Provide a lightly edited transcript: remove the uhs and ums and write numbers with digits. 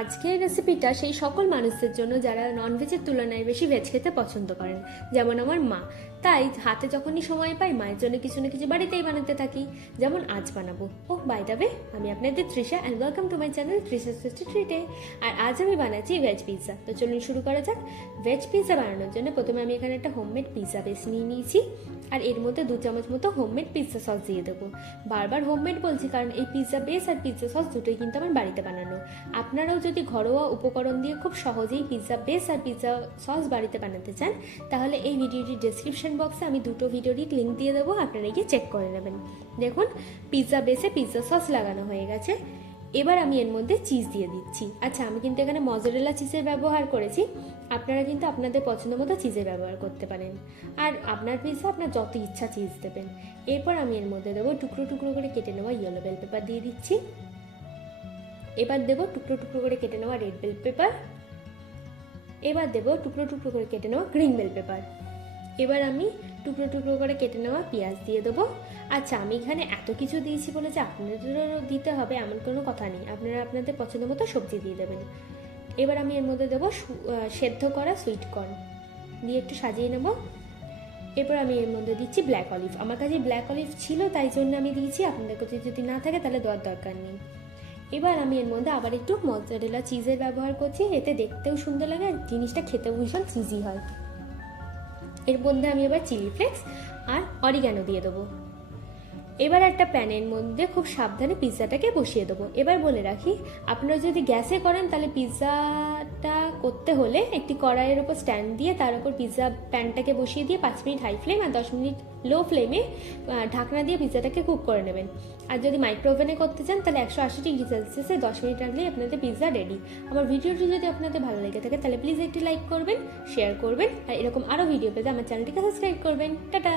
আজকের রেসিপিটা সেই সকল মানুষদের জন্য যারা ননভেজের তুলনায় বেশি ভেজ খেতে পছন্দ করেন, যেমন আমার মা। তাই হাতে যখনই সময় পাই মায়ের জন্য কিছু না কিছু বাড়িতেই বানাতে থাকি। যেমন আজ বানাবো, বাই দ্য ওয়ে, আমি আপনাদের Trisha and welcome to my channel Trisha's tasty ট্রিটে। আর আজ আমি বানাচ্ছি ভেজ পিৎজা। তো চলুন শুরু করা যাক। ভেজ পিৎজা বানানোর জন্য প্রথমে আমি এখানে একটা হোমমেড পিৎজা বেস নিয়ে নিয়েছি, আর এর মধ্যে 2 চামচ মতো হোমমেড পিৎজা সস দিয়ে দেবো। বারবার হোমমেড বলছি কারণ এই পিৎজা বেস আর পিৎজা সস দুটোই কিন্তু আমার বাড়িতে বানানো। আপনারাও যদি ঘরোয়া উপকরণ দিয়ে খুব সহজেই পিৎজা বেস আর পিৎজা সস বাড়িতে বানাতে চান, তাহলে এই ভিডিওটির ডেসক্রিপশন বক্সে আমি দুটো ভিডিওরই লিঙ্ক দিয়ে দেবো, আপনারা গিয়ে চেক করে নেবেন। দেখুন, পিৎজা বেসে পিৎজা সস লাগানো হয়ে গেছে। এবার আমি এর মধ্যে চিজ দিয়ে দিচ্ছি। আচ্ছা, আমি কিন্তু এখানে মজারেলা চিজের ব্যবহার করেছি, আপনারা কিন্তু আপনাদের পছন্দ মতো চিজের ব্যবহার করতে পারেন। আর আপনার পিৎজা আপনার যত ইচ্ছা চিজ দেবেন। এরপর আমি এর মধ্যে দেবো টুকরো টুকরো করে কেটে নেওয়া ইয়েলো বেল পেপার দিয়ে দিচ্ছি। এবার দেবো টুকরো টুকরো করে কেটে নেওয়া রেড বেল পেপার। এবার দেবো টুকরো টুকরো করে কেটে নেওয়া গ্রিন বেল পেপার। এবার আমি টুকরো টুকরো করে কেটে নেওয়া পেঁয়াজ দিয়ে দেবো। আচ্ছা, আমি এখানে এত কিছু দিয়েছি বলে যে আপনাদেরও দিতে হবে এমন কোনো কথা নেই, আপনারা আপনাদের পছন্দ মতো সবজি দিয়ে দেবেন। এবার আমি এর মধ্যে দেবো সেদ্ধ করা সুইট কর্ন দিয়ে একটু সাজিয়ে নেব। এরপর আমি এর মধ্যে দিচ্ছি ব্ল্যাক অলিভ। আমার কাছে ব্ল্যাক অলিভ ছিল তাই জন্য আমি দিয়েছি, আপনাদের কাছে যদি না থাকে তাহলে দেওয়ার দরকার নেই। এবার আমি এর মধ্যে আবার একটু মজারেলা চিজের ব্যবহার করছি, এতে দেখতেও সুন্দর লাগে আর জিনিসটা খেতেও ভীষণ চিজি হয়। এর মধ্যে আমি এবার চিলি ফ্লেক্স আর অরিগ্যানো দিয়ে দেবো। এবার একটা প্যানের মধ্যে খুব সাবধানে পিৎজাটাকে বসিয়ে দেবো। এবার বলে রাখি, আপনারা যদি গ্যাসে করেন তাহলে পিৎজাটা করতে হলে একটি কড়াইয়ের ওপর স্ট্যান্ড দিয়ে তার উপর পিৎজা প্যানটাকে বসিয়ে দিয়ে 5 মিনিট হাই ফ্লেম আর 10 মিনিট লো ফ্লেমে ঢাকনা দিয়ে পিৎজাটাকে কুক করে নেবেন। আর যদি মাইক্রো ওভেনে করতে চান তাহলে 180 ডিগ্রি সেলসিয়াসে 10 মিনিট রাখলেই আপনাদের পিৎজা রেডি। আমার ভিডিওটি যদি আপনাদের ভালো লেগে থাকে তাহলে প্লিজ একটি লাইক করবেন, শেয়ার করবেন, আর এরকম আরও ভিডিও পেতে আমার চ্যানেলটিকে সাবস্ক্রাইব করবেন। টাটা।